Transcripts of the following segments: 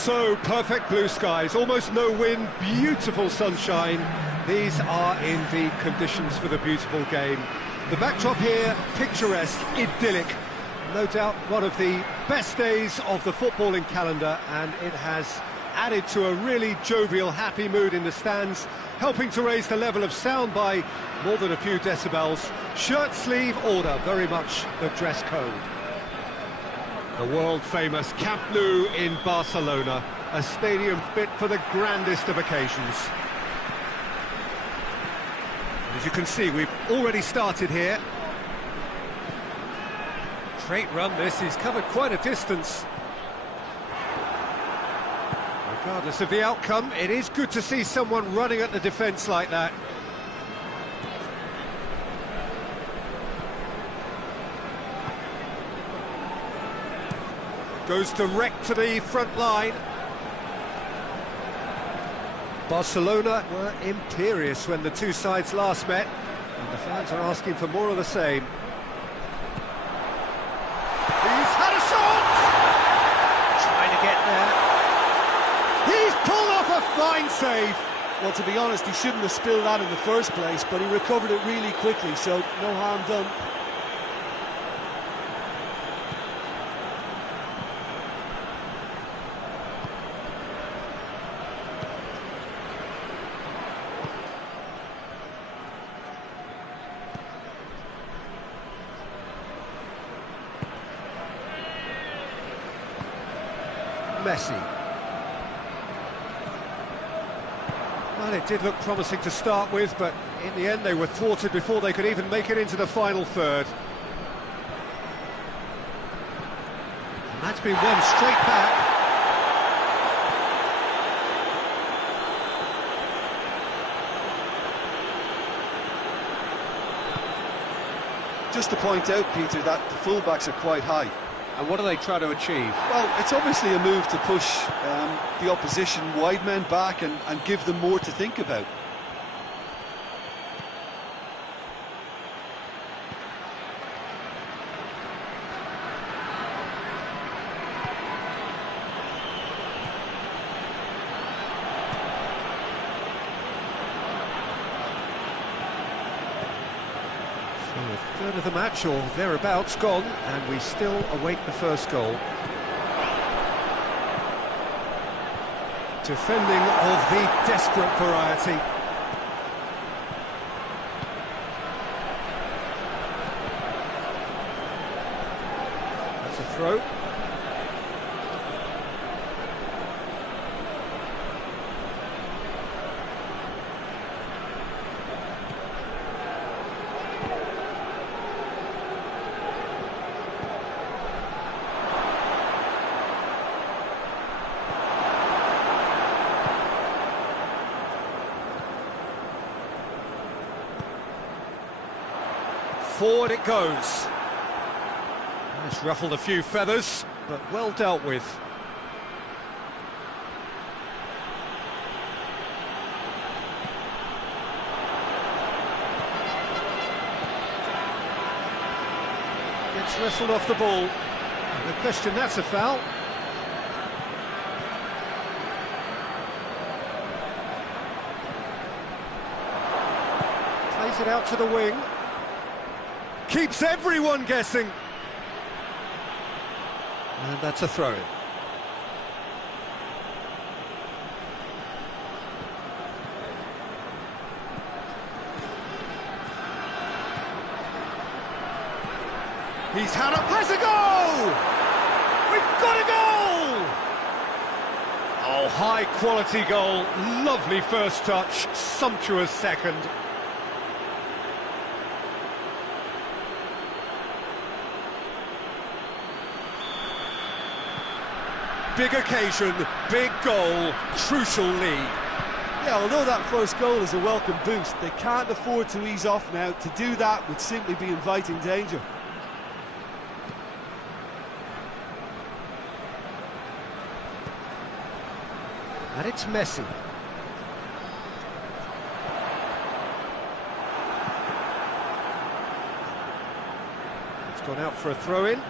So, perfect blue skies, almost no wind, beautiful sunshine. These are indeed conditions for the beautiful game. The backdrop here, picturesque, idyllic. No doubt one of the best days of the footballing calendar, and it has added to a really jovial, happy mood in the stands, helping to raise the level of sound by more than a few decibels. Shirt sleeve order, very much the dress code. The world-famous Camp Nou in Barcelona, a stadium fit for the grandest of occasions. As you can see, we've already started here. Great run this, he's covered quite a distance. Regardless of the outcome, it is good to see someone running at the defence like that. Goes direct to the front line. Barcelona were imperious when the two sides last met, and the fans are asking for more of the same. He's had a shot! Trying to get there. He's pulled off a fine save. Well, to be honest, he shouldn't have spilled that in the first place, but he recovered it really quickly, so no harm done. Messi. Well, it did look promising to start with, but in the end they were thwarted before they could even make it into the final third. And that's been won straight back. Just to point out, Peter, that the fullbacks are quite high. And what do they try to achieve? Well, it's obviously a move to push the opposition wide men back and give them more to think about. A third of the match, or thereabouts, gone, and we still await the first goal. Defending of the desperate variety. That's a throw. Forward it goes. It's ruffled a few feathers, but well dealt with. Gets wrestled off the ball. No question, that's a foul. Plays it out to the wing. Keeps everyone guessing. And that's a throw-in. He's had a pass, a goal! We've got a goal! Oh, high quality goal, lovely first touch, sumptuous second. Big occasion, big goal, crucial lead. Yeah, although that first goal is a welcome boost, they can't afford to ease off now. To do that would simply be inviting danger. And it's Messi. It's gone out for a throw-in.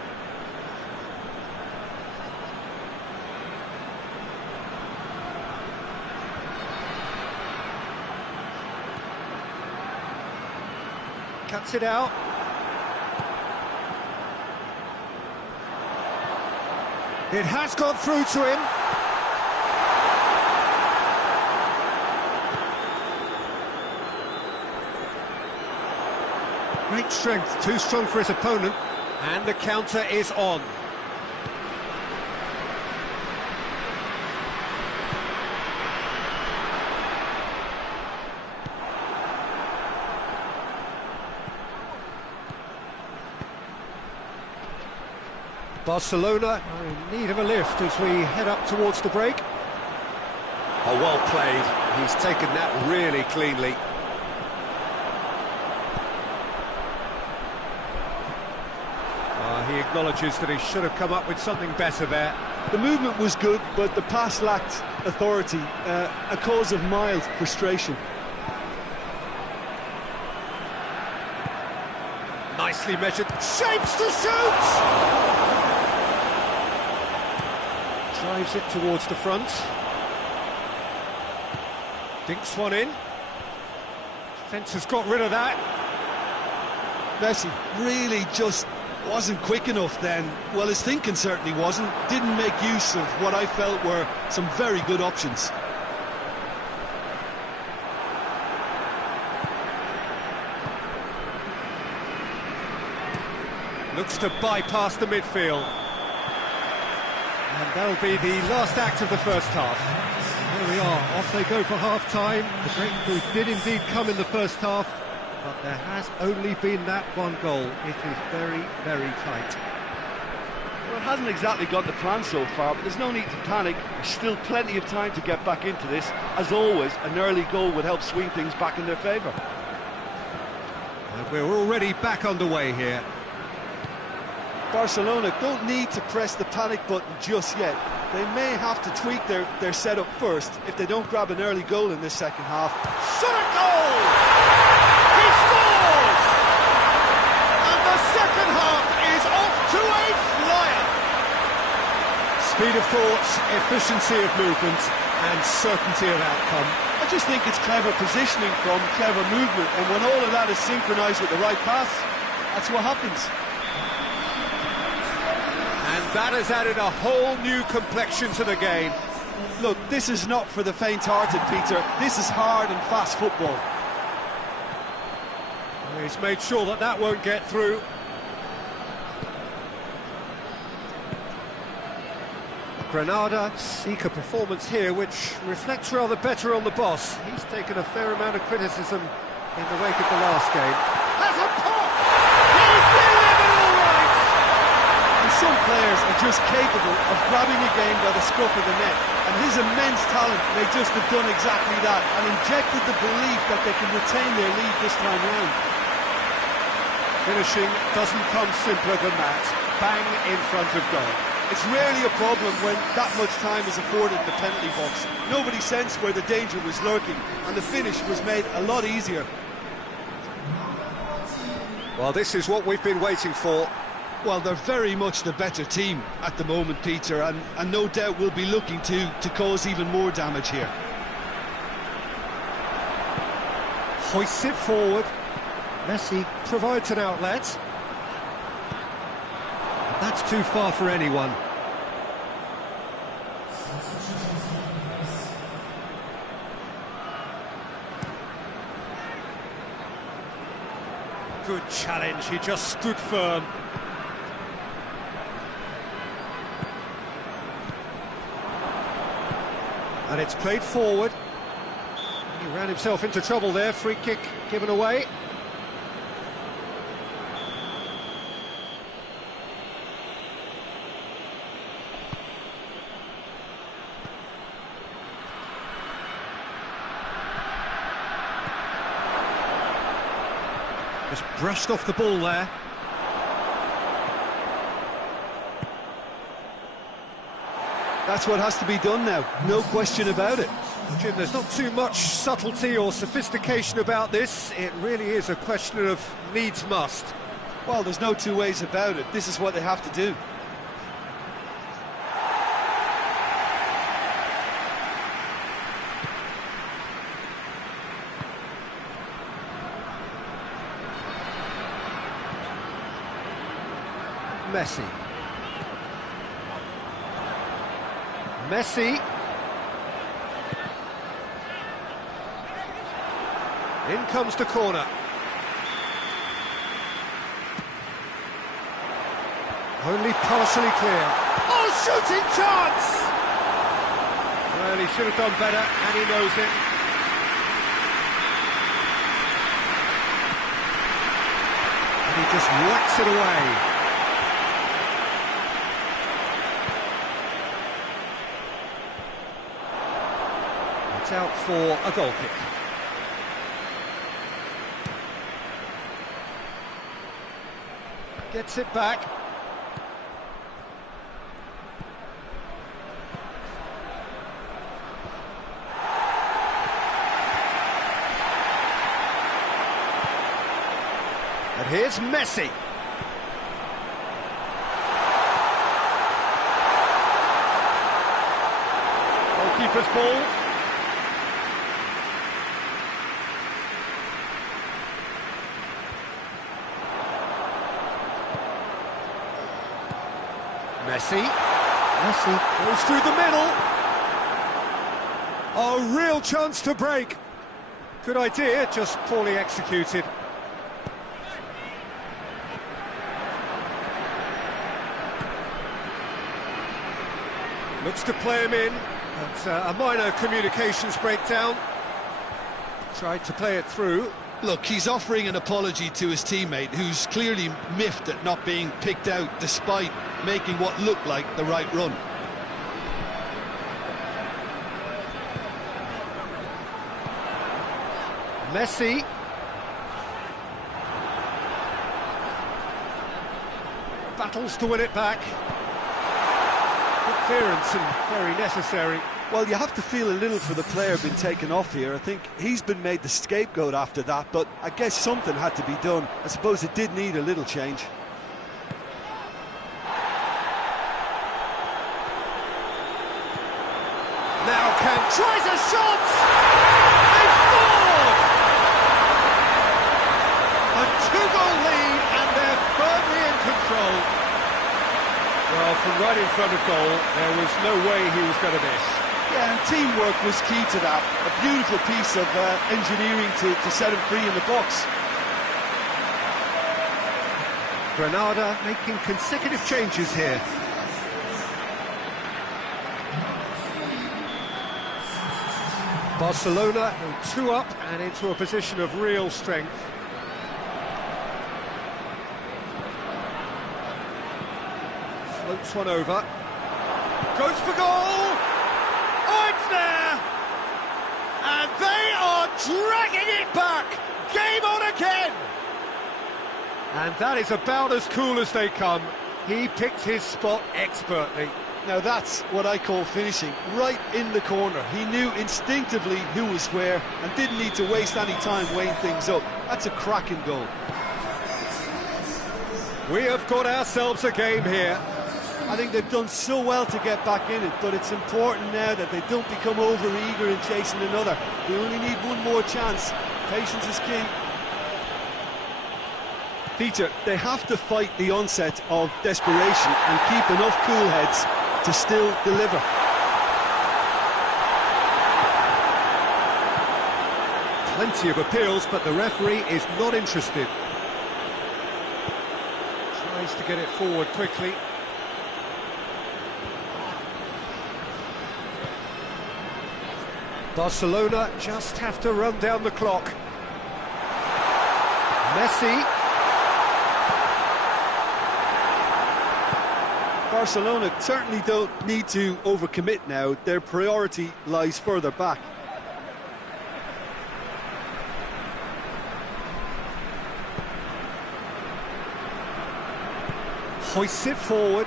cuts it out. It has got through to him. Great strength, too strong for his opponent. And the counter is on. Barcelona are in need of a lift as we head up towards the break. Oh, well played. He's taken that really cleanly. He acknowledges that he should have come up with something better there. The movement was good, but the pass lacked authority, a cause of mild frustration. Nicely measured, shapes to shoot! Drives it towards the front. Dinks one in. Defence has got rid of that. Messi really just wasn't quick enough then. Well, his thinking certainly wasn't. Didn't make use of what I felt were some very good options. Looks to bypass the midfield. And that'll be the last act of the first half. There we are, off they go for half-time. The breakthrough did indeed come in the first half, but there has only been that one goal. It is very, very tight. Well, it hasn't exactly got the plan so far, but there's no need to panic. There's still plenty of time to get back into this. As always, an early goal would help swing things back in their favour. And we're already back underway here. Barcelona don't need to press the panic button just yet. They may have to tweak their setup first if they don't grab an early goal in this second half. Shot a goal! He scores! And the second half is off to a flyer! Speed of thought, efficiency of movement, and certainty of outcome. I just think it's clever positioning from clever movement, and when all of that is synchronised with the right pass, that's what happens. And that has added a whole new complexion to the game. Look, this is not for the faint-hearted, Peter. This is hard and fast football. He's made sure that that won't get through. Granada seek a performance here which reflects rather better on the boss. He's taken a fair amount of criticism in the wake of the last game. Has a pop! He's delivered all right! And some players are just capable of grabbing a game by the scruff of the neck, and his immense talent may just have done exactly that and injected the belief that they can retain their lead this time round. Finishing doesn't come simpler than that. Bang in front of goal. It's rarely a problem when that much time is afforded in the penalty box. Nobody sensed where the danger was lurking, and the finish was made a lot easier. Well, this is what we've been waiting for. Well, they're very much the better team at the moment, Peter, and no doubt will be looking to cause even more damage here. Hoists it forward. Messi provides an outlet. That's too far for anyone. Good challenge, he just stood firm. And it's played forward. He ran himself into trouble there, free kick given away. Just brushed off the ball there. That's what has to be done now, no question about it. Jim, there's not too much subtlety or sophistication about this. It really is a question of needs must. Well, there's no two ways about it. This is what they have to do. Messi. Messi. In comes the corner. Only partially clear. Oh, shooting chance! Well, he should have done better, and he knows it. And he just whacks it away. It's out for a goal kick. Gets it back. And here's Messi. Goalkeeper's ball. Messi goes through the middle. A real chance to break. Good idea, just poorly executed. Looks to play him in, but a minor communications breakdown. Tried to play it through. Look, he's offering an apology to his teammate, who's clearly miffed at not being picked out despite making what looked like the right run. Messi. Battles to win it back. Good clearance and very necessary. Well, you have to feel a little for the player being taken off here. I think he's been made the scapegoat after that, but I guess something had to be done. I suppose it did need a little change. Now tries a shot! They scored! A two-goal lead, and they're firmly in control. Well, from right in front of goal, there was no way he was going to miss. Yeah, and teamwork was key to that. A beautiful piece of engineering to set him free in the box. Granada making consecutive changes here. Barcelona go 2 up and into a position of real strength. Floats one over. Goes for goal! Oh, it's there! And they are dragging it back! Game on again! And that is about as cool as they come. He picked his spot expertly. Now that's what I call finishing, right in the corner. He knew instinctively who was where and didn't need to waste any time weighing things up. That's a cracking goal. We have got ourselves a game here. I think they've done so well to get back in it, but it's important now that they don't become over-eager in chasing another. They only need one more chance. Patience is key. Peter, they have to fight the onset of desperation and keep enough cool heads to still deliver. Plenty of appeals, but the referee is not interested. Tries to get it forward quickly. Barcelona just have to run down the clock. Messi. Barcelona certainly don't need to overcommit now. Their priority lies further back. Hoists it forward.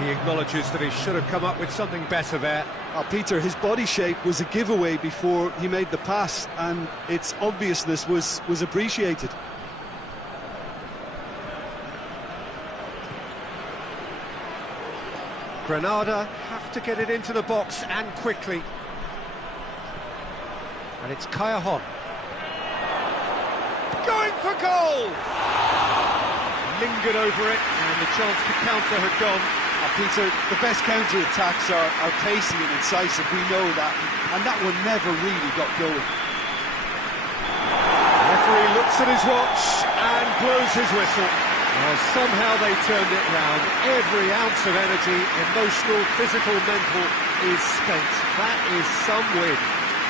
He acknowledges that he should have come up with something better there. Peter, his body shape was a giveaway before he made the pass, and its obviousness was appreciated. Granada have to get it into the box and quickly. And it's Callejon. Going for goal! lingered over it, and the chance to counter had gone. Peter, the best counter-attacks are pacey and incisive, we know that, and that one never really got going. The referee looks at his watch and blows his whistle. Well, somehow they turned it round. Every ounce of energy, emotional, physical, mental, is spent. That is some win.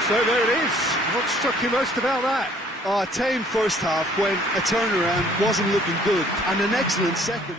So there it is. What struck you most about that? A tame first half when a turnaround wasn't looking good, and an excellent second.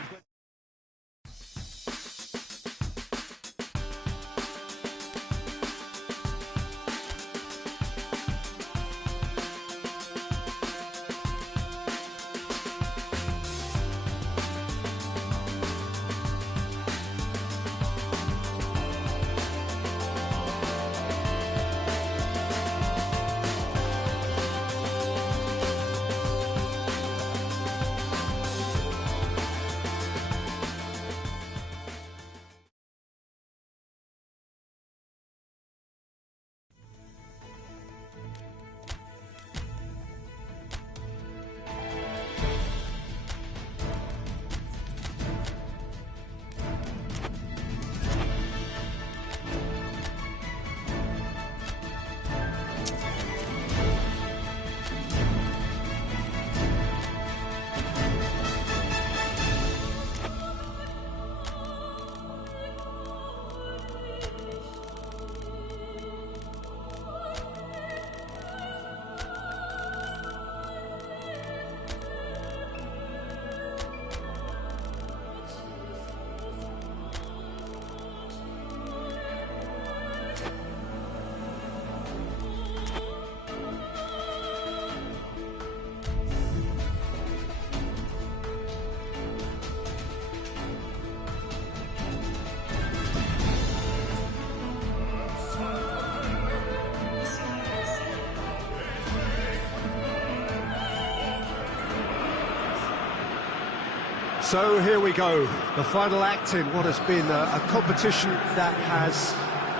So here we go, the final act in what has been a competition that has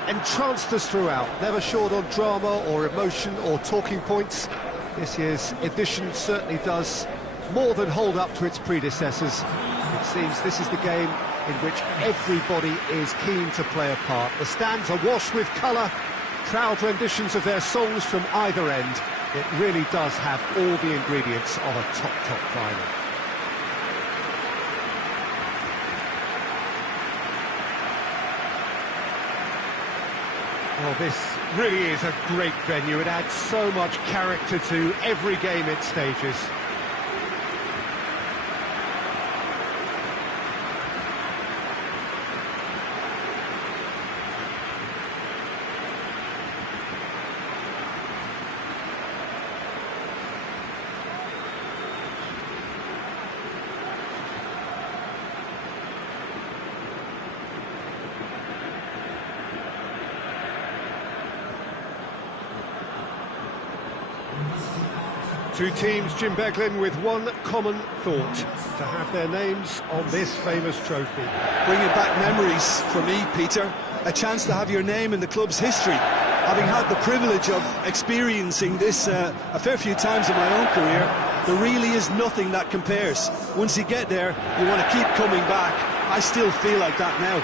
entranced us throughout, never short on drama or emotion or talking points. This year's edition certainly does more than hold up to its predecessors. It seems this is the game in which everybody is keen to play a part. The stands are washed with colour, proud renditions of their songs from either end. It really does have all the ingredients of a top final. Well, this really is a great venue. It adds so much character to every game it stages. Two teams, Jim Beglin, with one common thought: to have their names on this famous trophy. Bringing back memories for me, Peter. A chance to have your name in the club's history. Having had the privilege of experiencing this a fair few times in my own career, there really is nothing that compares. Once you get there, you want to keep coming back. I still feel like that now.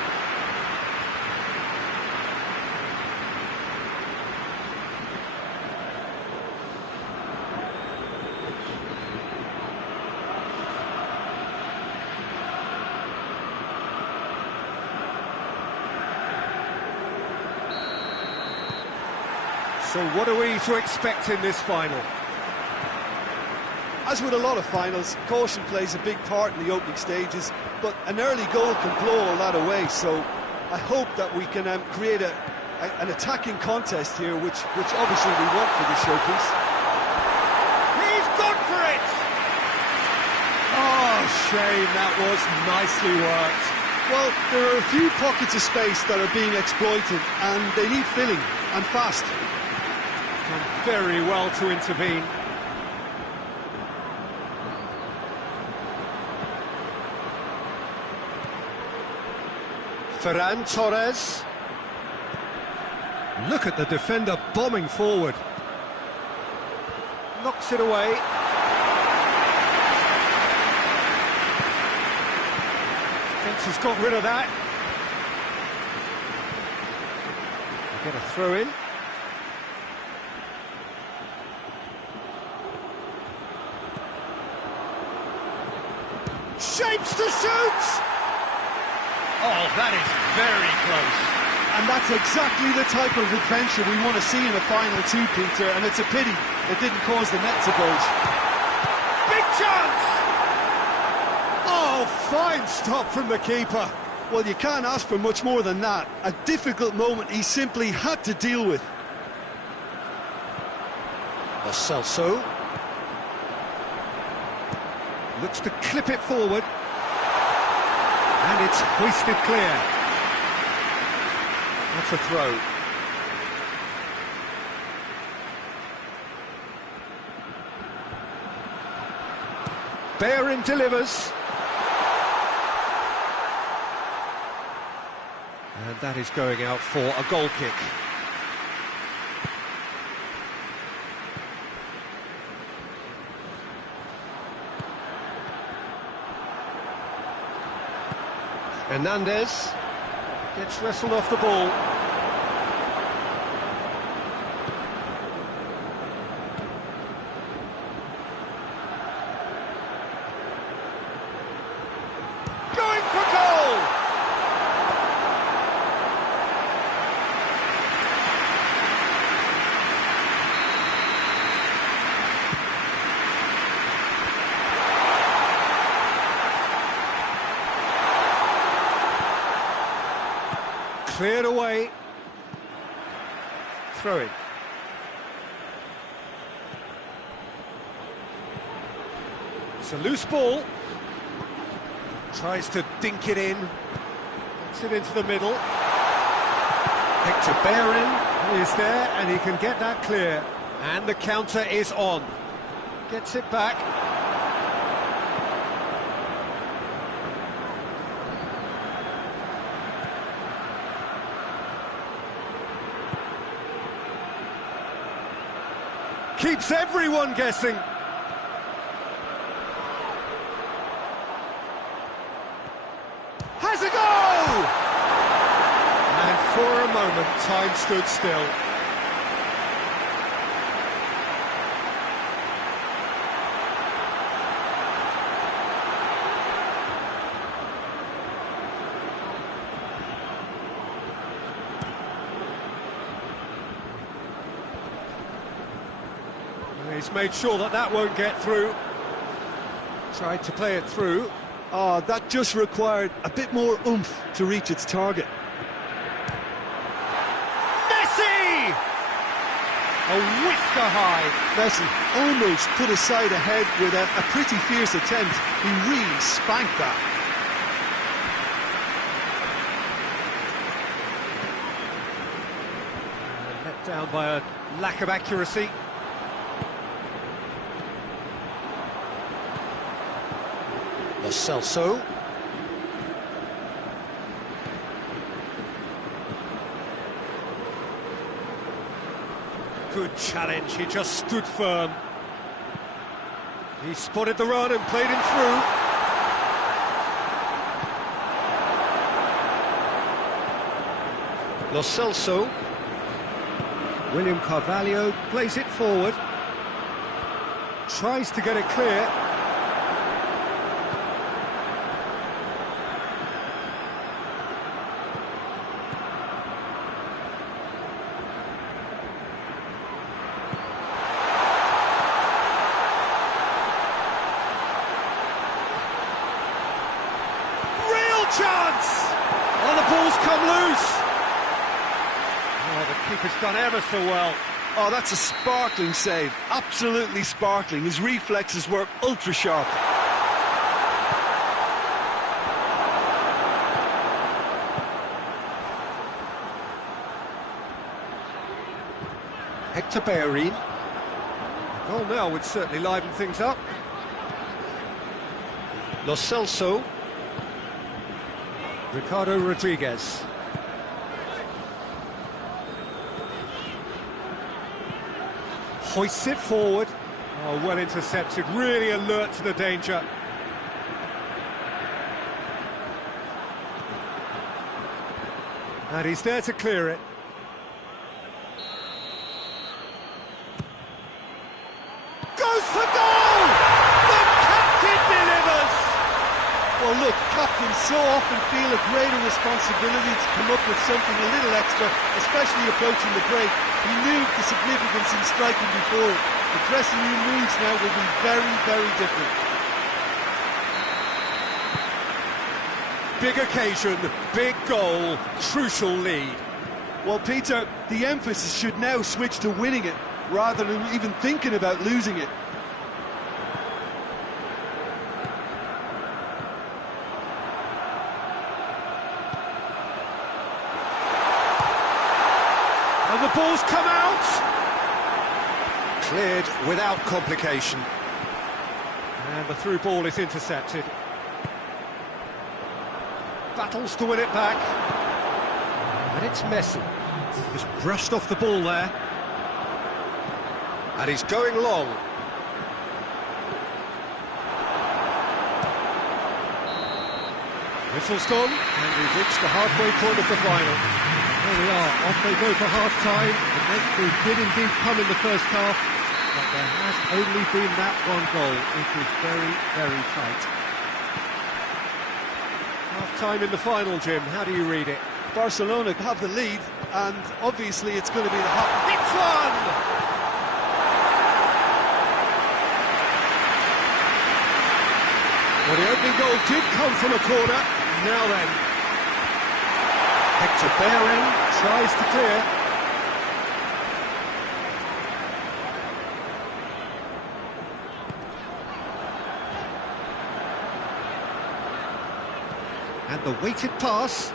So what are we to expect in this final? As with a lot of finals, caution plays a big part in the opening stages, but an early goal can blow all that away, so I hope that we can create an attacking contest here, which obviously we want for the showpiece. He's gone for it! Oh, shame, that was nicely worked. Well, there are a few pockets of space that are being exploited, and they need filling, and fast. Done very well to intervene. Ferran Torres. Look at the defender bombing forward. Knocks it away. chance, he's got rid of that. Get a throw in. Shapes to shoot! Oh, that is very close. And that's exactly the type of adventure we want to see in a final two, Peter, and it's a pity it didn't cause the net to bulge. Big chance! Oh, fine stop from the keeper. Well, you can't ask for much more than that. A difficult moment he simply had to deal with. Lo Celso looks to clip it forward, and it's hoisted clear. That's a throw. Bellerin delivers. And that is going out for a goal kick. Hernandez gets wrestled off the ball. Going for goal! Cleared away. Throw in. It's a loose ball. Tries to dink it in. Gets it into the middle. Hector Bellerin is there, and he can get that clear. And the counter is on. Gets it back. Keeps everyone guessing. Has a goal! And for a moment, time stood still. He's made sure that that won't get through. Tried to play it through. Oh, that just required a bit more oomph to reach its target. Messi! A whisker high. Messi almost put his side ahead with a pretty fierce attempt. He really spanked that. Let down by a lack of accuracy. Lo Celso. Good challenge, he just stood firm. He spotted the run and played him through. Lo Celso. William Carvalho plays it forward. Tries to get it clear. Chance! Oh, the ball's come loose! Oh, the keeper's done ever so well. Oh, that's a sparkling save. Absolutely sparkling. His reflexes work ultra sharp. Hector Bellerin. A goal now would certainly liven things up. Lo Celso. Ricardo Rodriguez. Hoists it forward. Oh, well intercepted, really alert to the danger. And he's there to clear it. Goes for goal! The captain delivers! Well, look, captains so often feel a greater responsibility to come up with something a little extra, especially approaching the break. He knew the significance in striking before. The dressing room moods now will be very, very different. Big occasion, big goal, crucial lead. Well, Peter, the emphasis should now switch to winning it, rather than even thinking about losing it. And the ball's come out! Cleared without complication. And the through ball is intercepted. Battles to win it back. And it's Messi. Just brushed off the ball there. And he's going long. Whistle's gone, and we've reached the halfway point of the final. There we are, off they go for half-time. The breakthrough did indeed come in the first half, but there has only been that one goal. It was very, very tight. Half-time in the final, Jim. How do you read it? Barcelona have the lead, and obviously it's going to be the hot... It's one! Well, the opening goal did come from a corner. Now then. Hector Bellerin tries to clear. And the weighted pass.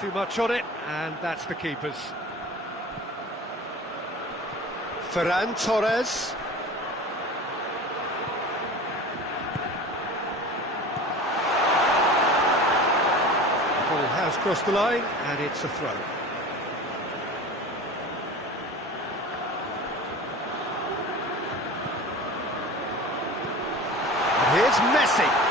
Too much on it, and that's the keeper's. Ferran Torres. The ball has crossed the line, and it's a throw. And here's Messi.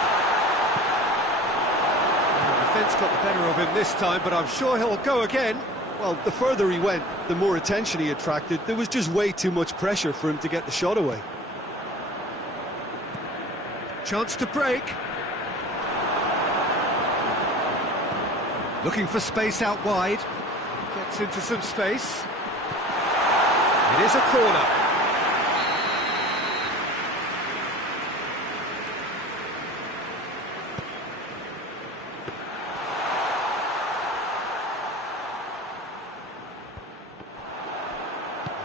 Got the better of him this time, but I'm sure he'll go again. Well, the further he went, the more attention he attracted. There was just way too much pressure for him to get the shot away. Chance to break. Looking for space out wide. Gets into some space. It is a corner.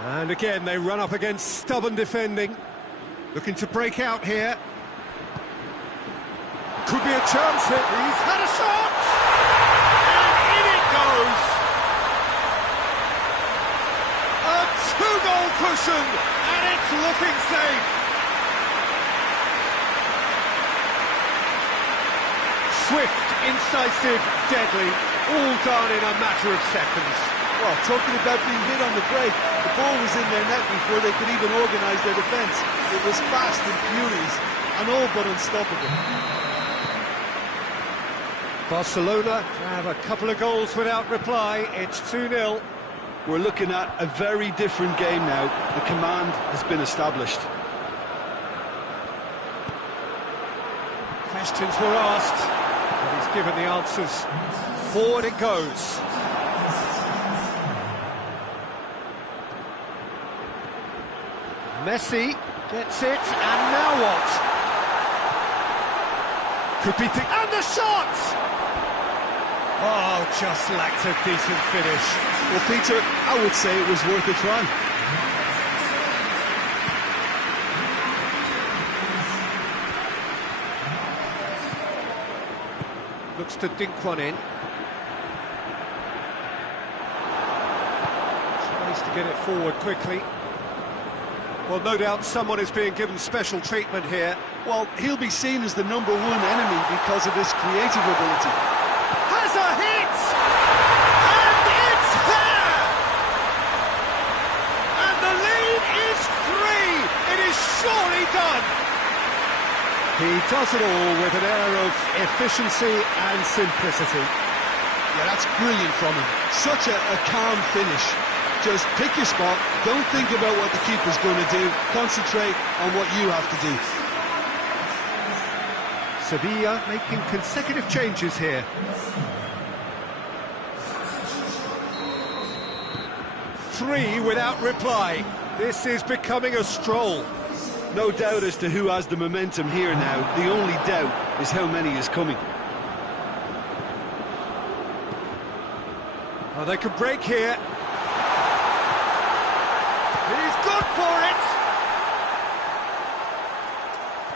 And again, they run up against stubborn defending. Looking to break out here. Could be a chance here. He's had a shot! And in it goes! A two-goal cushion, and it's looking safe. Swift, incisive, deadly, all done in a matter of seconds. Well, talking about being hit on the break, the ball was in their net before they could even organise their defence. It was fast and furious, and all but unstoppable. Barcelona have a couple of goals without reply. It's 2-0. We're looking at a very different game now. The command has been established. Questions were asked, but he's given the answers. Forward it goes. Messi gets it, and now what? Could be and the shot! Oh, just lacked a decent finish. Well, Peter, I would say it was worth a try. Looks to dink one in. Tries to get it forward quickly. Well, no doubt someone is being given special treatment here. Well, he'll be seen as the #1 enemy because of his creative ability. Has a hit! And it's there! And the lead is 3! It is surely done! He does it all with an air of efficiency and simplicity. Yeah, that's brilliant from him. Such a calm finish. Just pick your spot, don't think about what the keeper's going to do, concentrate on what you have to do. Sevilla making consecutive changes here. Three without reply. This is becoming a stroll. No doubt as to who has the momentum here now. The only doubt is how many is coming. Oh, they could break here. He's good for it!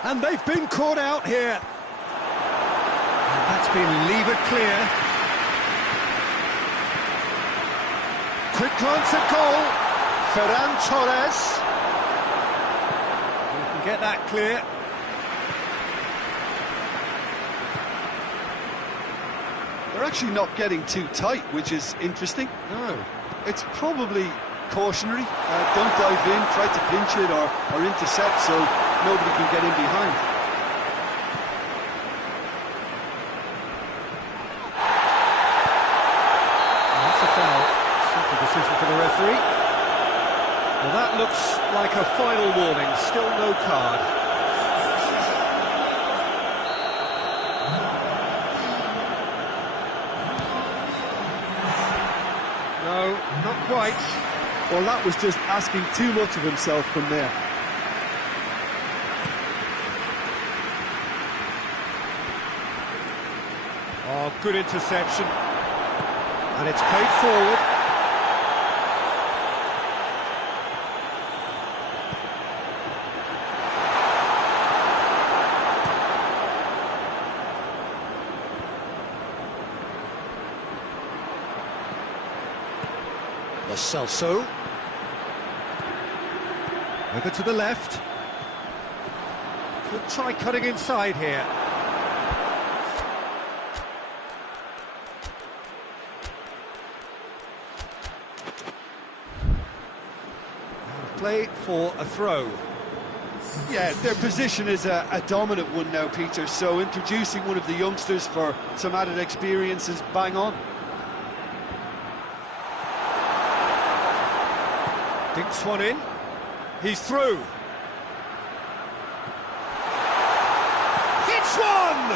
And they've been caught out here. And that's been levered clear. Quick glance at goal. Ferran Torres. We can get that clear. They're actually not getting too tight, which is interesting. No. It's probably cautionary. Don't dive in, try to pinch it or intercept so nobody can get in behind. That's a foul. Simple decision for the referee. Well, that looks like a final warning. Still no card. No, not quite. Well, that was just asking too much of himself from there. Oh, good interception. And it's played forward. Lo Celso. Over to the left. Could try cutting inside here. Play for a throw. Yeah, their position is a dominant one now, Peter, so introducing one of the youngsters for some added experience is bang on. Dinks one in. He's through. Hits one!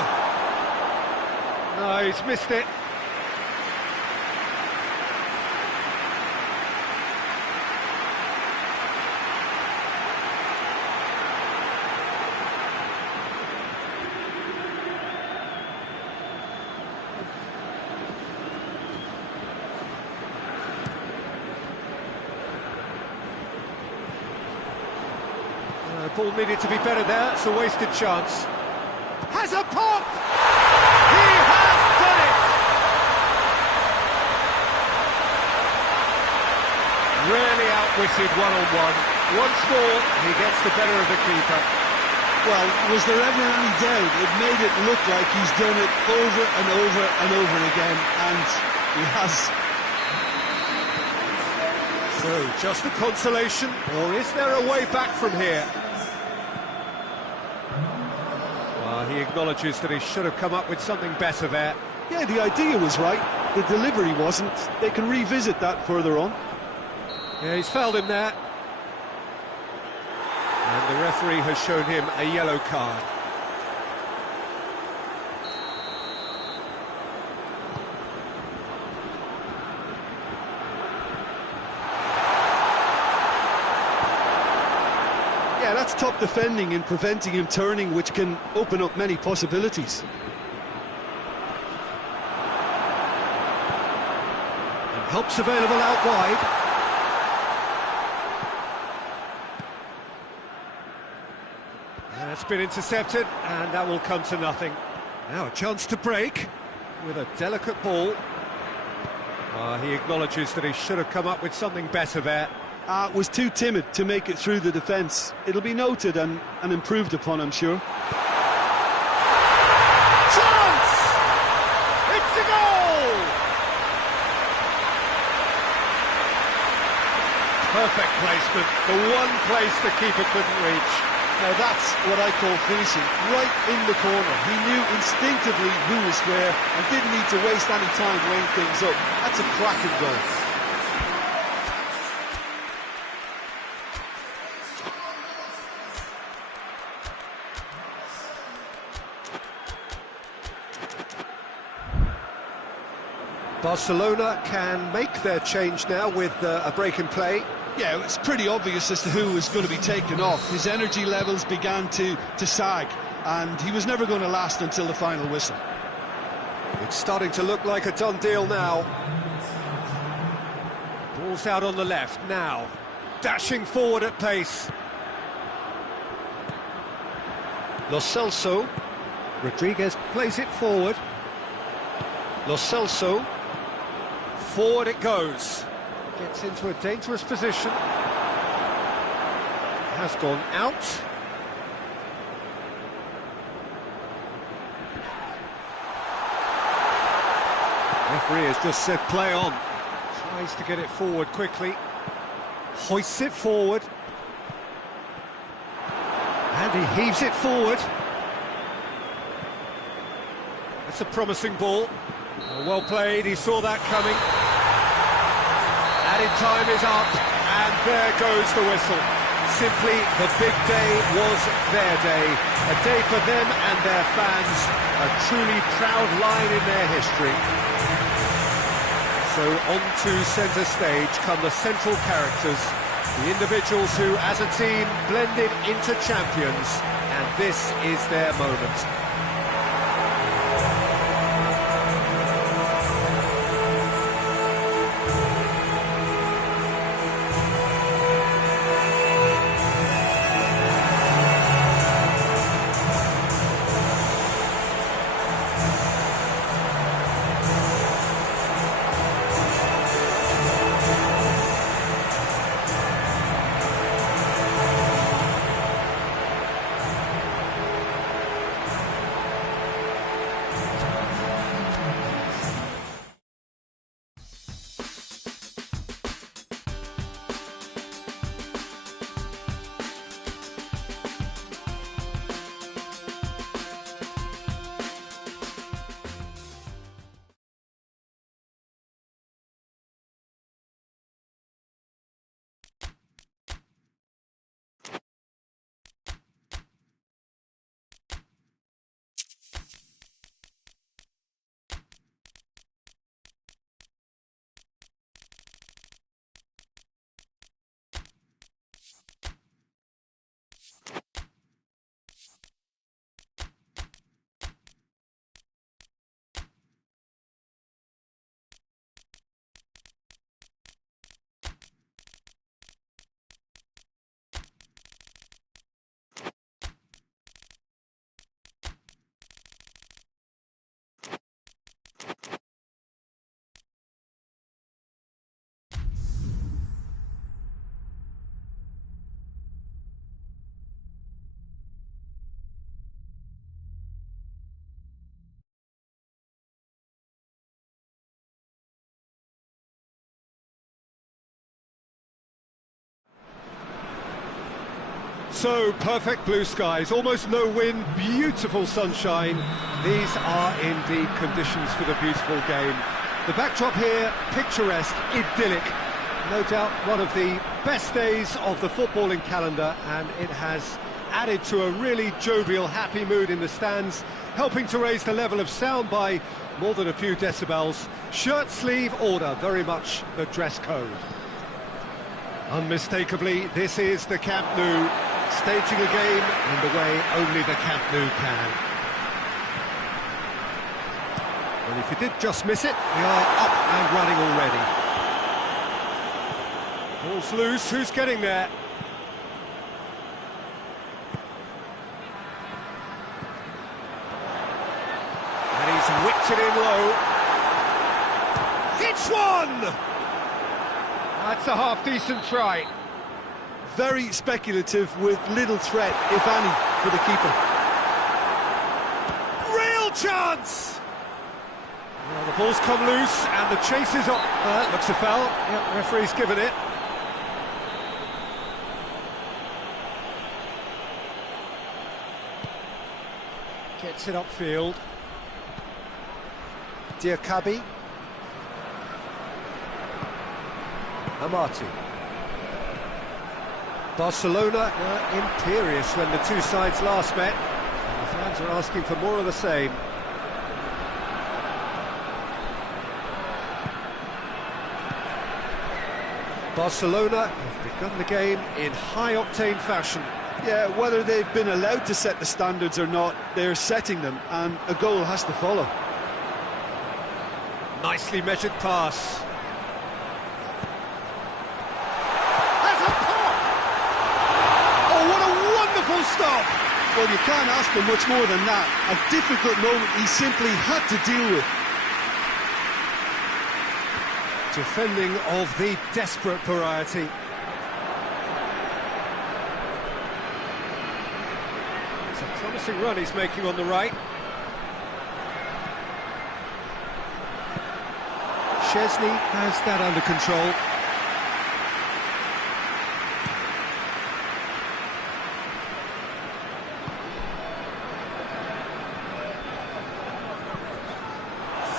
No, he's missed it. Ball needed to be better there, it's a wasted chance. Has a pop! He has done it! Really outwitted one-on-one. Once more, he gets the better of the keeper. Well, was there ever any doubt? It made it look like he's done it over and over and over again, and he has. So, just a consolation, or is there a way back from here? He acknowledges that he should have come up with something better there. Yeah, the idea was right, the delivery wasn't. They can revisit that further on. Yeah, he's fouled him there. And the referee has shown him a yellow card. Yeah, that's top defending and preventing him turning, which can open up many possibilities. And help's available out wide. That's been intercepted, and that will come to nothing. Now a chance to break with a delicate ball. He acknowledges that he should have come up with something better there. Was too timid to make it through the defence. It'll be noted and improved upon, I'm sure. Chance! It's a goal! Perfect placement, the one place the keeper couldn't reach. Now that's what I call finishing, right in the corner. He knew instinctively who was where and didn't need to waste any time weighing things up. That's a cracking goal. Barcelona can make their change now with a break in play. Yeah, it's pretty obvious as to who was going to be taken off. His energy levels began to sag, and he was never going to last until the final whistle. It's starting to look like a done deal now. Ball's out on the left now. Dashing forward at pace. Lo Celso. Rodriguez plays it forward. Lo Celso. Forward it goes. Gets into a dangerous position. Has gone out. Referee has just said play on. Tries to get it forward quickly. Hoists it forward. And he heaves it forward. That's a promising ball. Well played, he saw that coming. Added time is up, and there goes the whistle. Simply, the big day was their day. A day for them and their fans. A truly proud line in their history. So on to centre stage come the central characters, the individuals who, as a team, blended into champions, and this is their moment. So, perfect blue skies, almost no wind, beautiful sunshine. These are indeed conditions for the beautiful game. The backdrop here, picturesque, idyllic. No doubt one of the best days of the footballing calendar, and it has added to a really jovial, happy mood in the stands, helping to raise the level of sound by more than a few decibels. Shirt sleeve order, very much the dress code. Unmistakably, this is the Camp Nou, staging a game in the way only the Camp Nou can. Well, if you did just miss it, we are up and running already. Ball's loose, who's getting there? And he's whipped it in low. Hits one! That's a half-decent try. Very speculative with little threat, if any, for the keeper. Real chance! Well, the ball's come loose and the chase is on. Looks a foul. Yep, referee's given it. Gets it upfield. Diakabi. Amati. Barcelona were imperious when the two sides last met, and the fans are asking for more of the same. Barcelona have begun the game in high-octane fashion. Yeah, whether they've been allowed to set the standards or not, they're setting them, and a goal has to follow. Nicely measured pass. Stop! Well, you can't ask for much more than that. A difficult moment he simply had to deal with. Defending of the desperate variety. It's a promising run he's making on the right. Szczesny has that under control.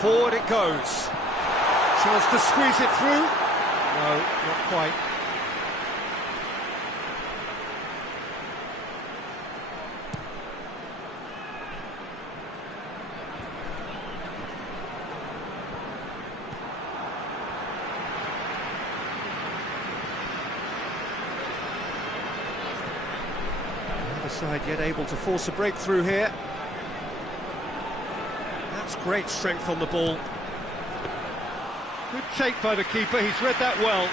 Forward it goes. Chance to squeeze it through. No, not quite. The other side yet able to force a breakthrough here. That's great strength on the ball. Good take by the keeper, he's read that well.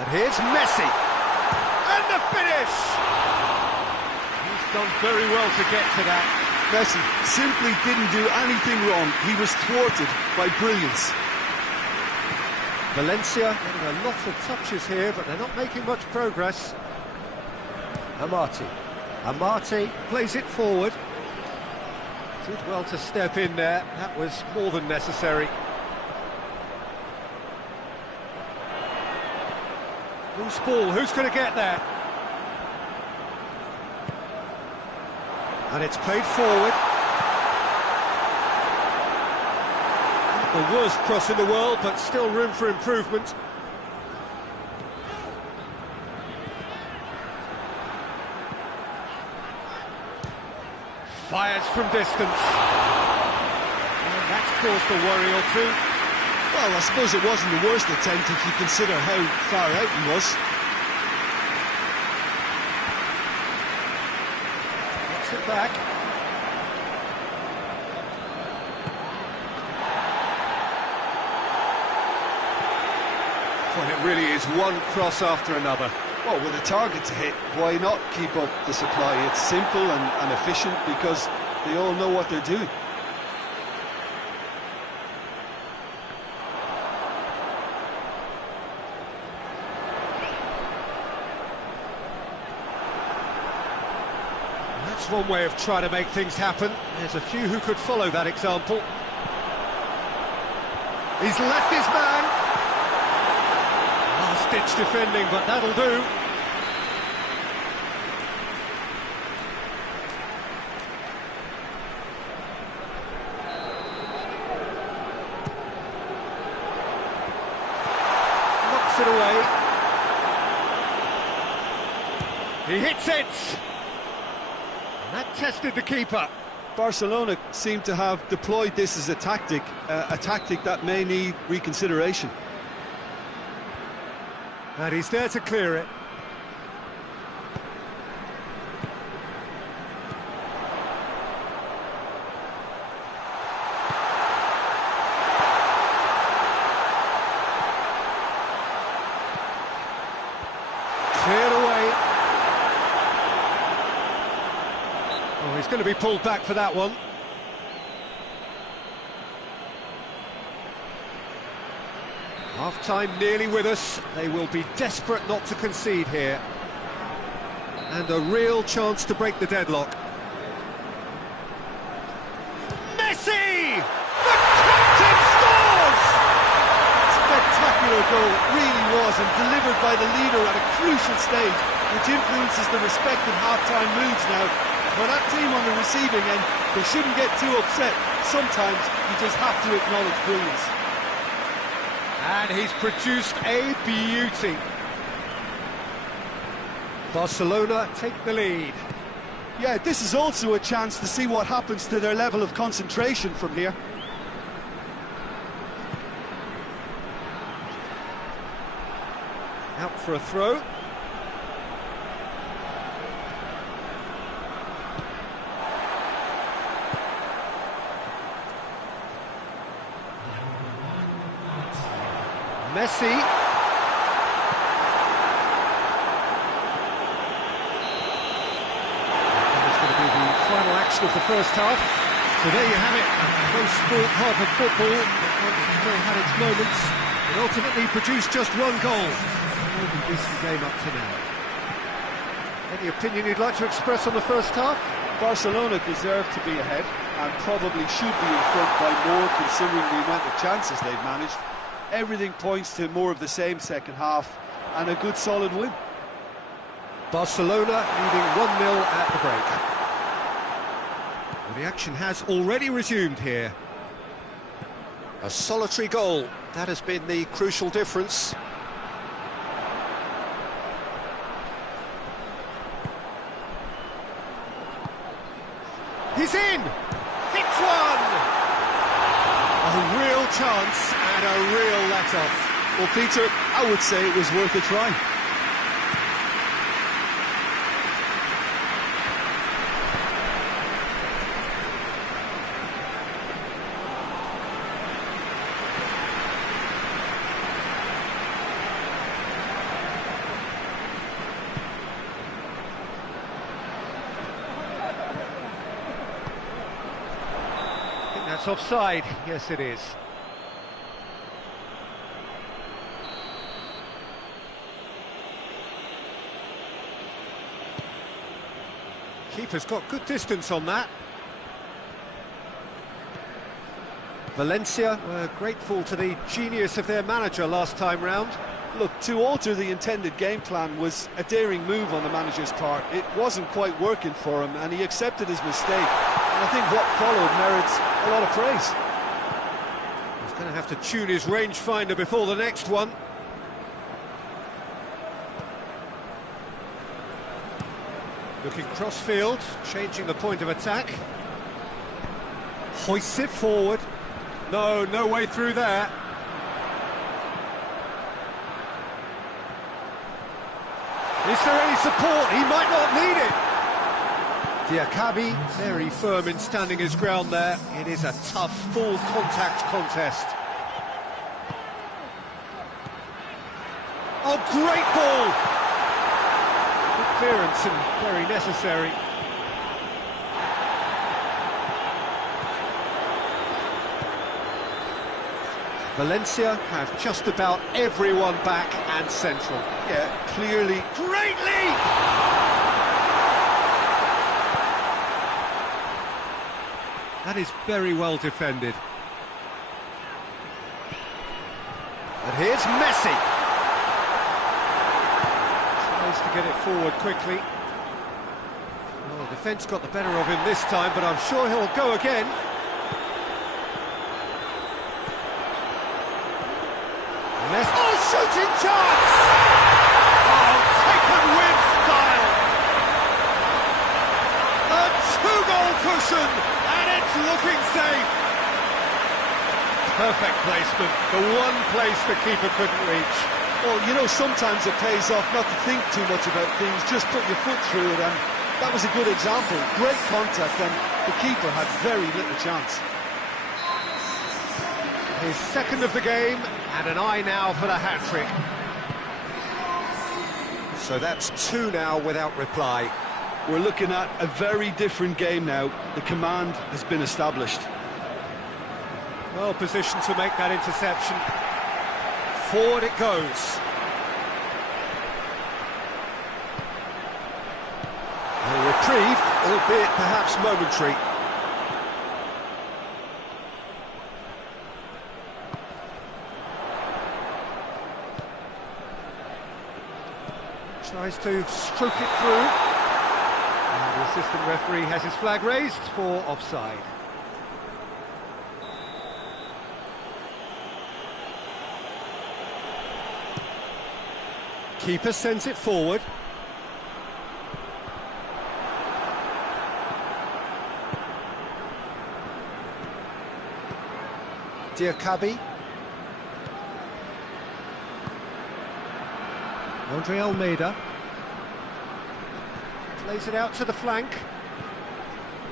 And here's Messi. And the finish! He's done very well to get to that. Messi simply didn't do anything wrong. He was thwarted by brilliance. Valencia getting a lot of touches here, but they're not making much progress. Amati plays it forward. Did well to step in there, that was more than necessary. Loose ball, who's going to get there? And it's played forward. The worst cross in the world, but still room for improvement. Fires from distance. And that's caused a worry or two. Well, I suppose it wasn't the worst attempt if you consider how far out he was. Gets it back. Well, it really is one cross after another. Well, with a target to hit, why not keep up the supply? It's simple and efficient because they all know what they're doing. That's one way of trying to make things happen. There's a few who could follow that example. He's left his man. Last-ditch defending, but that'll do. Knocks it away. He hits it. And that tested the keeper. Barcelona seem to have deployed this as a tactic that may need reconsideration. And he's there to clear it. Cleared away. Oh, he's going to be pulled back for that one. Half-time nearly with us. They will be desperate not to concede here. And a real chance to break the deadlock. Messi! The captain scores! Spectacular goal, really was, and delivered by the leader at a crucial stage, which influences the respective half-time moods now. For that team on the receiving end, they shouldn't get too upset. Sometimes you just have to acknowledge brilliance. And he's produced a beauty. Barcelona take the lead. Yeah, this is also a chance to see what happens to their level of concentration from here. Out for a throw. Messi. That's going to be the final action of the first half. So there you have it. Close sport, half of football. It's still had its moments, and ultimately produced just one goal. Really decent game up to now. Any opinion you'd like to express on the first half? Barcelona deserve to be ahead, and probably should be in front by more, considering the amount of chances they've managed. Everything points to more of the same second half, and a good solid win. Barcelona leading 1-0 at the break. Well, the action has already resumed here. A solitary goal, that has been the crucial difference. He's in! Hits one! A real chance and a real let-off. Well, Peter, I would say it was worth a try. That's offside, yes it is. Keeper's got good distance on that. Valencia were grateful to the genius of their manager last time round. Look, to alter the intended game plan was a daring move on the manager's part. It wasn't quite working for him, and he accepted his mistake. And I think what followed merits a lot of praise. He's going to have to tune his rangefinder before the next one. Looking cross-field, changing the point of attack. Hoists it forward. No way through there. Is there any support? He might not need it. Diakabi, very firm in standing his ground there. It is a tough, full-contact contest. Oh, great ball! Good clearance and very necessary. Valencia have just about everyone back and central. Yeah, clearly. Great lead! That is very well defended. And here's Messi. Tries to get it forward quickly. Well, the defence got the better of him this time, but I'm sure he'll go again. Oh, shooting chance! Oh, taken with style! A two-goal cushion, and it's looking safe! Perfect placement, the one place the keeper couldn't reach. Well, you know, sometimes it pays off not to think too much about things, just put your foot through it, and that was a good example. Great contact, and the keeper had very little chance. His second of the game, and an eye now for the hat-trick. So that's two now without reply. We're looking at a very different game now. The command has been established. Well positioned to make that interception. Forward it goes. A reprieve, albeit perhaps momentary. Tries to stroke it through. And the assistant referee has his flag raised for offside. Keeper sends it forward. Diakabi. Andre Almeida. Plays it out to the flank.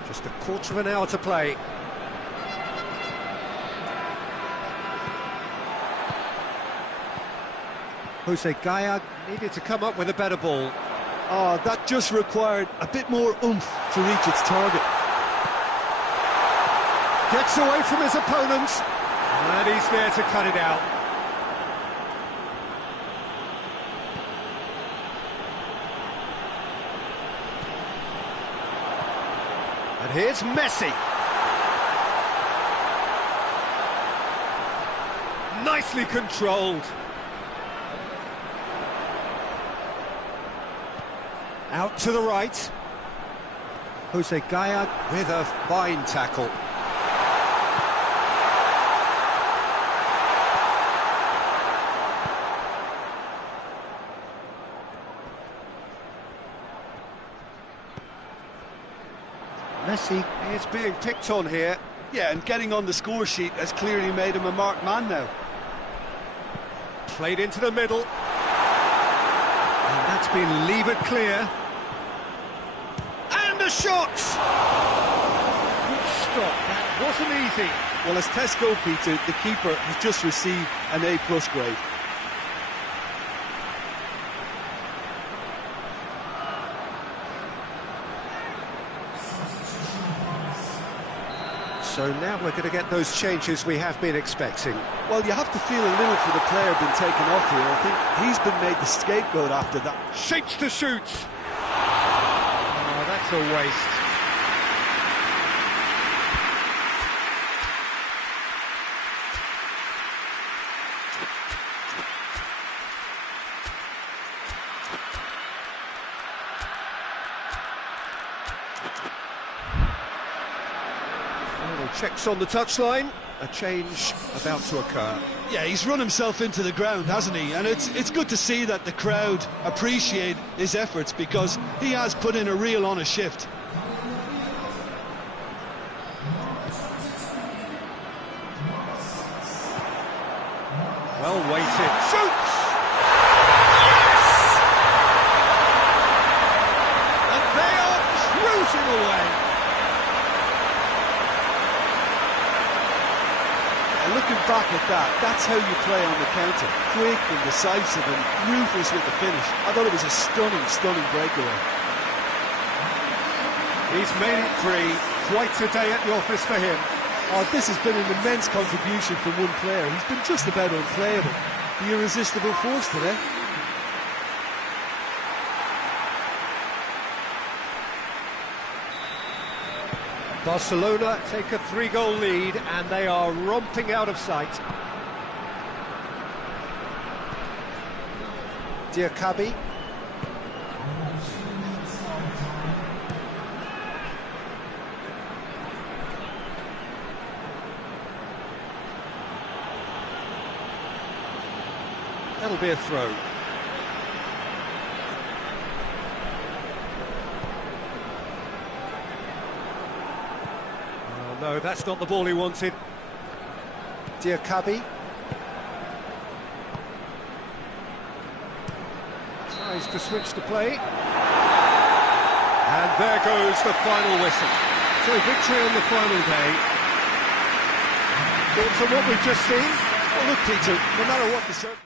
Just a quarter of an hour to play. Jose Gaya needed to come up with a better ball. Oh, that just required a bit more oomph to reach its target. Gets away from his opponent, and he's there to cut it out. And here's Messi. Nicely controlled. Out to the right. Jose Gaya with a fine tackle. Messi is being picked on here. Yeah, and getting on the score sheet has clearly made him a marked man now. Played into the middle. And that's been levered clear. And a shot! Good stop, that wasn't easy. Well, as Tesco, Peter, the keeper has just received an A+ grade. So now we're going to get those changes we have been expecting. Well, you have to feel a little for the player being taken off here. I think he's been made the scapegoat after that. Shapes to shoot. Oh, that's a waste. Checks on the touchline, a change about to occur. Yeah, he's run himself into the ground, hasn't he? And it's good to see that the crowd appreciate his efforts, because he has put in a real honest shift. Well weighted. Shoots! Yes! And they are cruising away. Looking back at that, that's how you play on the counter. Quick and decisive and ruthless with the finish. I thought it was a stunning, stunning breakaway. He's made it free. Quite a day at the office for him. Oh, this has been an immense contribution from one player. He's been just about unplayable. The irresistible force today. Barcelona take a 3-goal lead, and they are romping out of sight. Diakabi. That'll be a throw. No, that's not the ball he wanted. Diakabi. Tries to switch the play. And there goes the final whistle. So victory on the final day. Thoughts on what we've just seen? Well, look, Peter, no matter what the circumstances.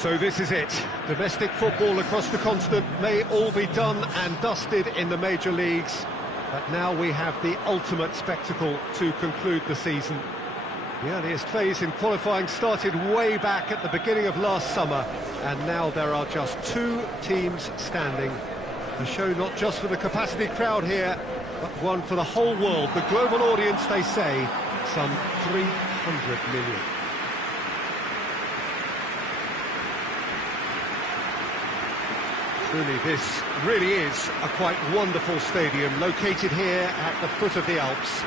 So this is it. Domestic football across the continent may all be done and dusted in the major leagues, but now we have the ultimate spectacle to conclude the season. The earliest phase in qualifying started way back at the beginning of last summer, and now there are just 2 teams standing. A show not just for the capacity crowd here, but one for the whole world. The global audience, they say, some 300 million. Truly, this really is a quite wonderful stadium, located here at the foot of the Alps.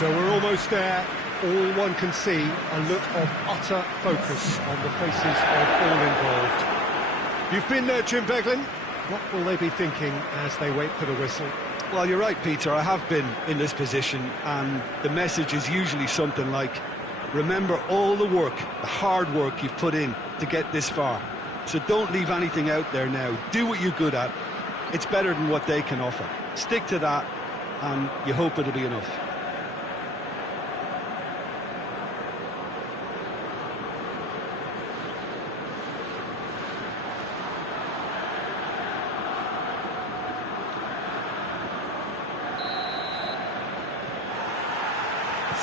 So we're almost there. All one can see, a look of utter focus on the faces of all involved. You've been there, Jim Beglin. What will they be thinking as they wait for the whistle? Well, you're right, Peter. I have been in this position, and the message is usually something like, remember all the work, the hard work you've put in to get this far. So don't leave anything out there now. Do what you're good at. It's better than what they can offer. Stick to that, and you hope it'll be enough.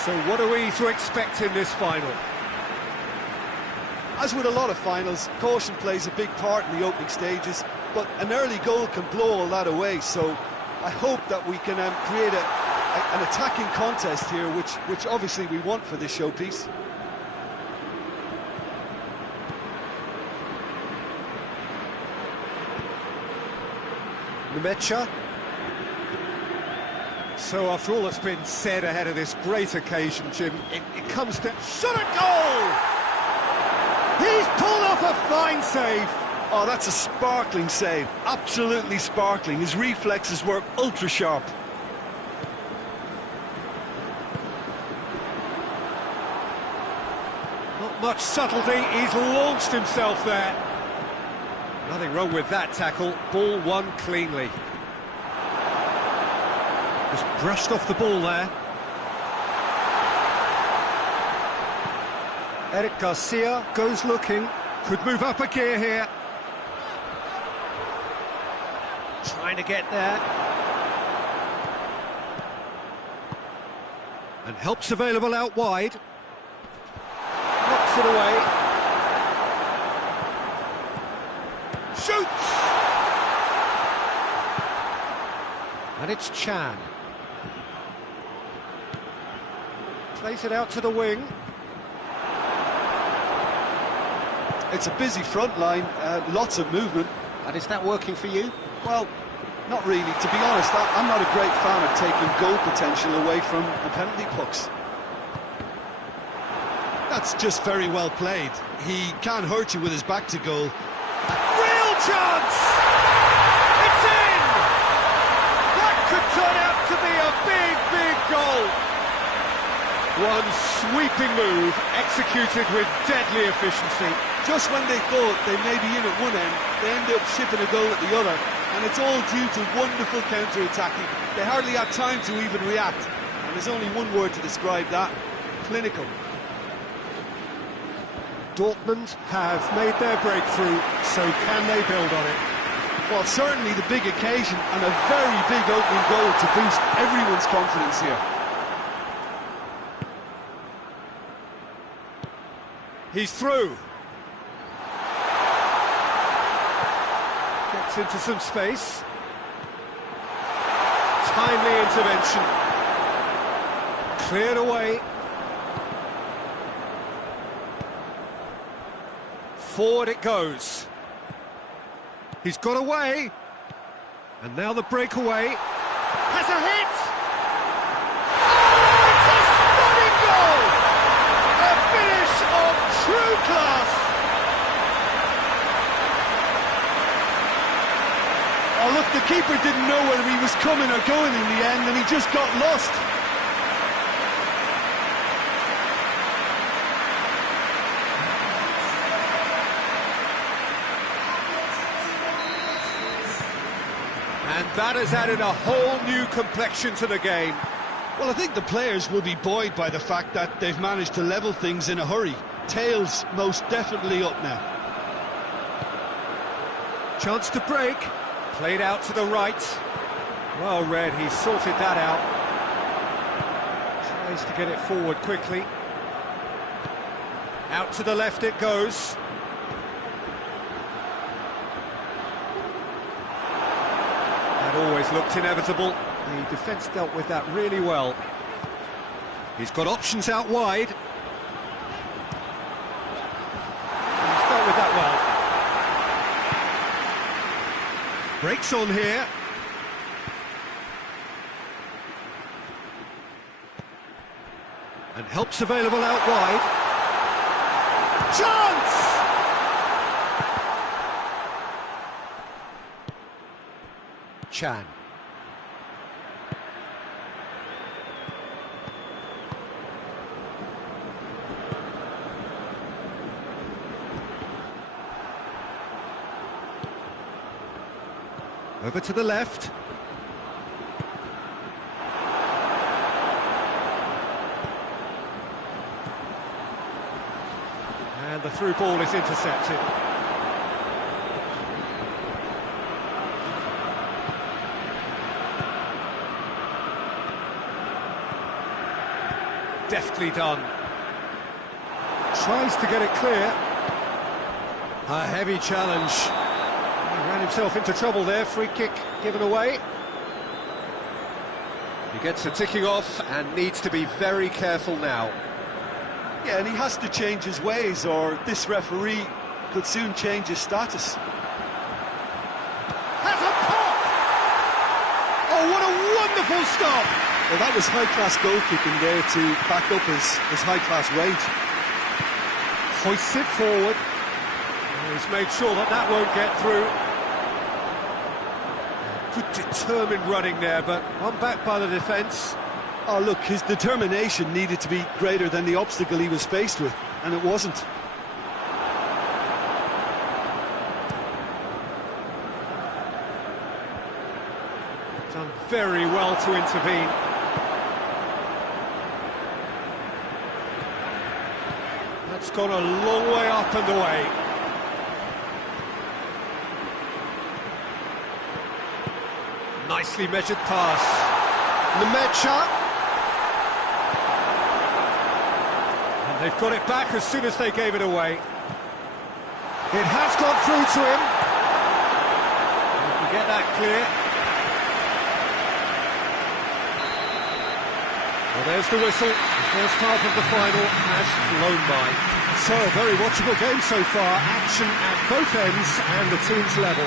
So what are we to expect in this final? As with a lot of finals, caution plays a big part in the opening stages, but an early goal can blow all that away, so I hope that we can create an attacking contest here, which obviously we want for this showpiece. Nemecha. So after all that's been said ahead of this great occasion, Jim, it comes to... Shot at goal! He's pulled off a fine save. Oh, that's a sparkling save. Absolutely sparkling. His reflexes were ultra sharp. Not much subtlety, he's launched himself there. Nothing wrong with that tackle, ball won cleanly. Just brushed off the ball there. Eric Garcia goes looking, could move up a gear here. Trying to get there. And help's available out wide. Knocks it away. Shoots! And it's Chan. Plays it out to the wing. It's a busy front line, lots of movement. And is that working for you? Well, not really. To be honest, I'm not a great fan of taking goal potential away from the penalty pucks. That's just very well played. He can't hurt you with his back to goal. Real chance! It's in! That could turn out to be a big, big goal. One sweeping move, executed with deadly efficiency. Just when they thought they may be in at one end, they end up shipping a goal at the other. And it's all due to wonderful counter-attacking. They hardly had time to even react. And there's only one word to describe that: clinical. Dortmund have made their breakthrough, so can they build on it? Well, certainly the big occasion and a very big opening goal to boost everyone's confidence here. He's through. Gets into some space. Timely intervention. Cleared away. Forward it goes. He's got away. And now the breakaway. Has a hit! Oh, it's a stunning goal! A finish of true class! Oh, look, the keeper didn't know whether he was coming or going in the end, and he just got lost. And that has added a whole new complexion to the game. Well, I think the players will be buoyed by the fact that they've managed to level things in a hurry. Tails most definitely up now. Chance to break. Played out to the right. Well read, he sorted that out. Tries to get it forward quickly. Out to the left it goes. That always looked inevitable. The defence dealt with that really well. He's got options out wide. He's dealt with that well. Breaks on here. And help's available out wide. Chance! Chan. Over to the left. And the through ball is intercepted. Deftly done. Tries to get it clear. A heavy challenge. He ran himself into trouble there. Free kick given away. He gets the ticking off and needs to be very careful now. Yeah, and he has to change his ways, or this referee could soon change his status. Has a pop! Oh, what a wonderful stop! Well, that was high-class goalkeeping there to back up his high-class rage. Hoists it forward. He's made sure that that won't get through. Good determined running there, but one back by the defence. Oh, look, his determination needed to be greater than the obstacle he was faced with, and it wasn't. Done very well to intervene. That's gone a long way up and away. Nicely measured pass. Nemecha. And they've got it back as soon as they gave it away. It has got through to him. We can get that clear. Well, there's the whistle. The first half of the final has flown by. So, a very watchable game so far. Action at both ends and the teams level.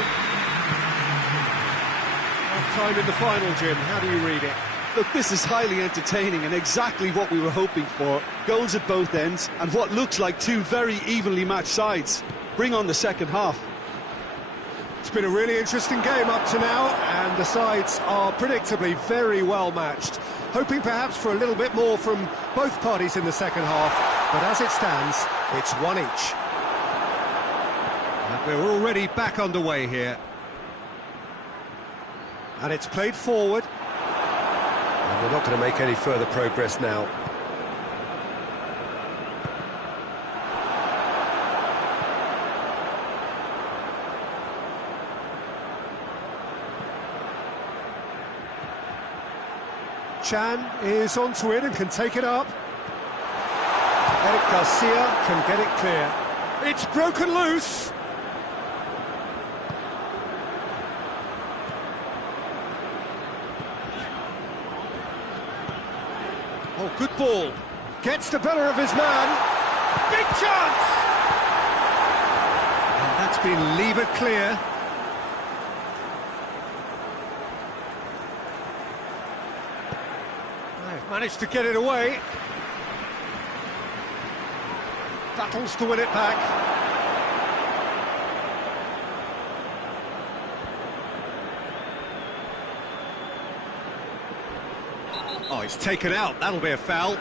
Half-time in the final, Jim. How do you read it? Look, this is highly entertaining and exactly what we were hoping for. Goals at both ends and what looks like two very evenly matched sides. Bring on the second half. It's been a really interesting game up to now, and the sides are predictably very well matched. Hoping perhaps for a little bit more from both parties in the second half, but as it stands, it's one each. And we're already back underway here. And it's played forward. And they're not going to make any further progress now. Chan is onto it and can take it up. Eric Garcia can get it clear. It's broken loose. Oh, good ball. Gets the better of his man. Big chance! And that's been levered clear. They've managed to get it away. Battles to win it back. Oh, it's taken out. That'll be a foul.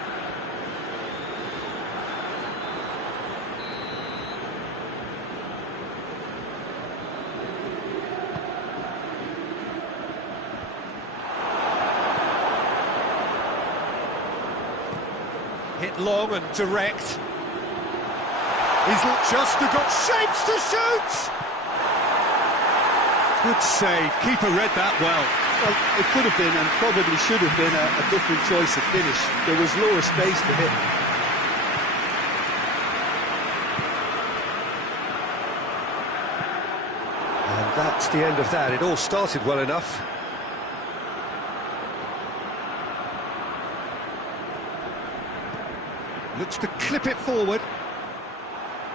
it long and direct. He's just got shapes to shoot! Good save, keeper read that well. Well, it could have been and probably should have been a different choice of finish. There was lower space to hit. And that's the end of that. It all started well enough. Looks to clip it forward.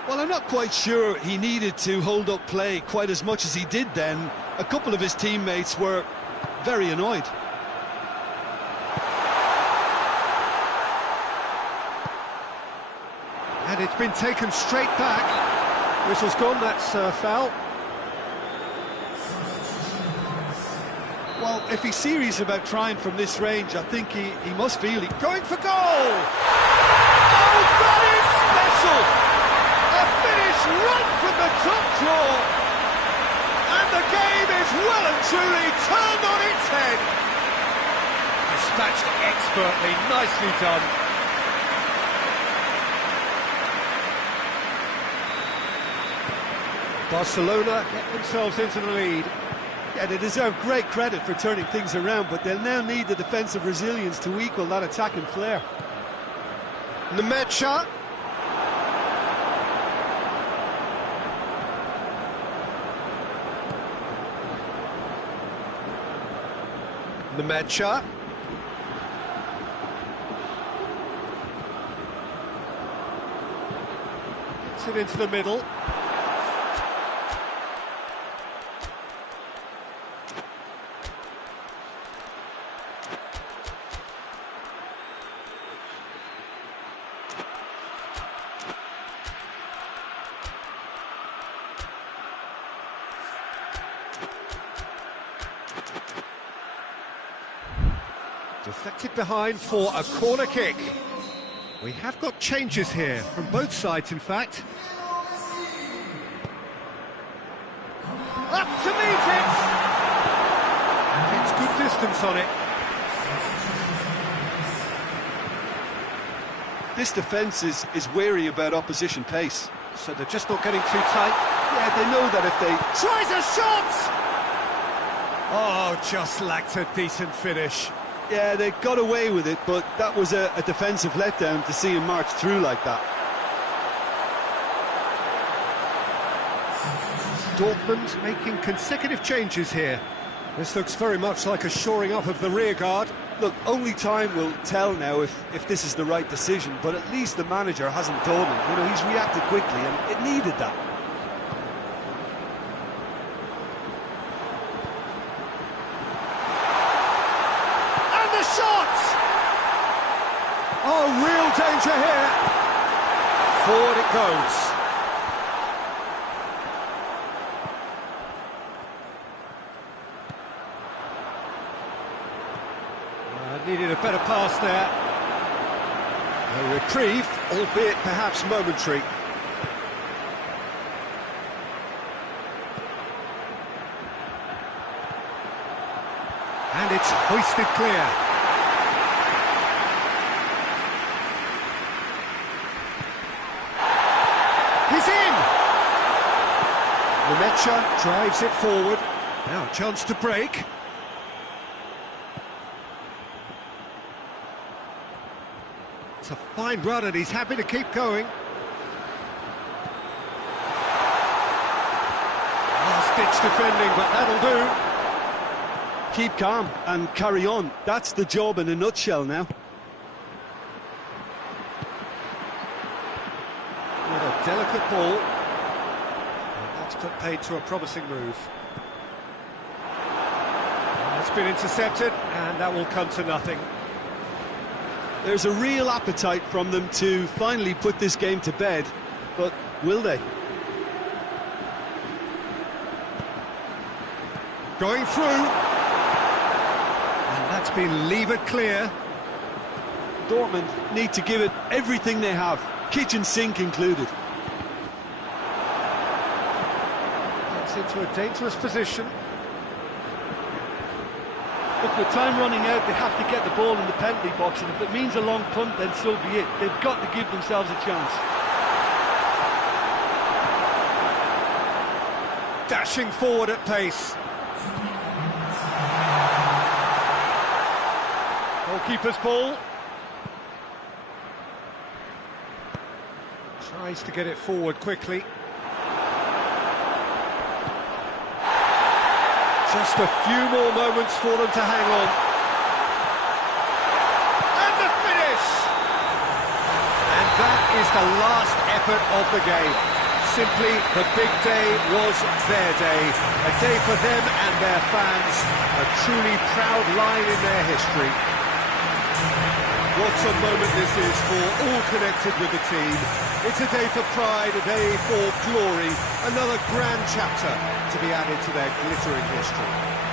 Well, I'm not quite sure he needed to hold up play quite as much as he did then. A couple of his teammates were very annoyed. And it's been taken straight back. Whistle's gone, that's foul. Well, if he's serious about trying from this range, I think he must feel it. Going for goal! Oh, that is special! A finish right from the top draw! And the game is well and truly turned on its head! Dispatched expertly, nicely done. Barcelona get themselves into the lead. Yeah, they deserve great credit for turning things around, but they'll now need the defensive resilience to equal that attacking flair. Nemecha. Nemecha. Gets it into the middle. Deflected behind for a corner kick. We have got changes here, from both sides in fact. Up to meet it! It's good distance on it. This defence is wary about opposition pace. So they're just not getting too tight. Yeah, they know that if they... Tries a shot! Oh, just lacked a decent finish. Yeah, they got away with it, but that was a defensive letdown to see him march through like that. Dortmund making consecutive changes here. This looks very much like a shoring up of the rear guard. Look, only time will tell now if this is the right decision, but at least the manager hasn't done it. You know, he's reacted quickly, and it needed that. Oh, real danger here. Forward it goes. Needed a better pass there. A reprieve, albeit perhaps momentary. And it's hoisted clear. He's in! Nemecha drives it forward. Now a chance to break. It's a fine run and he's happy to keep going. Last-ditch defending, but that'll do. Keep calm and carry on. That's the job in a nutshell now. With a delicate ball. And that's put paid to a promising move. It's been intercepted, and that will come to nothing. There's a real appetite from them to finally put this game to bed, but will they? Going through. And that's been levered clear. Dortmund need to give it everything they have, kitchen sink included. Gets into a dangerous position. Look, with time running out, they have to get the ball in the penalty box, and if it means a long punt, then so be it. They've got to give themselves a chance. Dashing forward at pace. Goalkeeper's ball. Tries to get it forward quickly. Just a few more moments for them to hang on. And the finish! And that is the last effort of the game. Simply, the big day was their day. A day for them and their fans. A truly proud line in their history. What a moment this is for all connected with the team. It's a day for pride, a day for glory, another grand chapter to be added to their glittering history.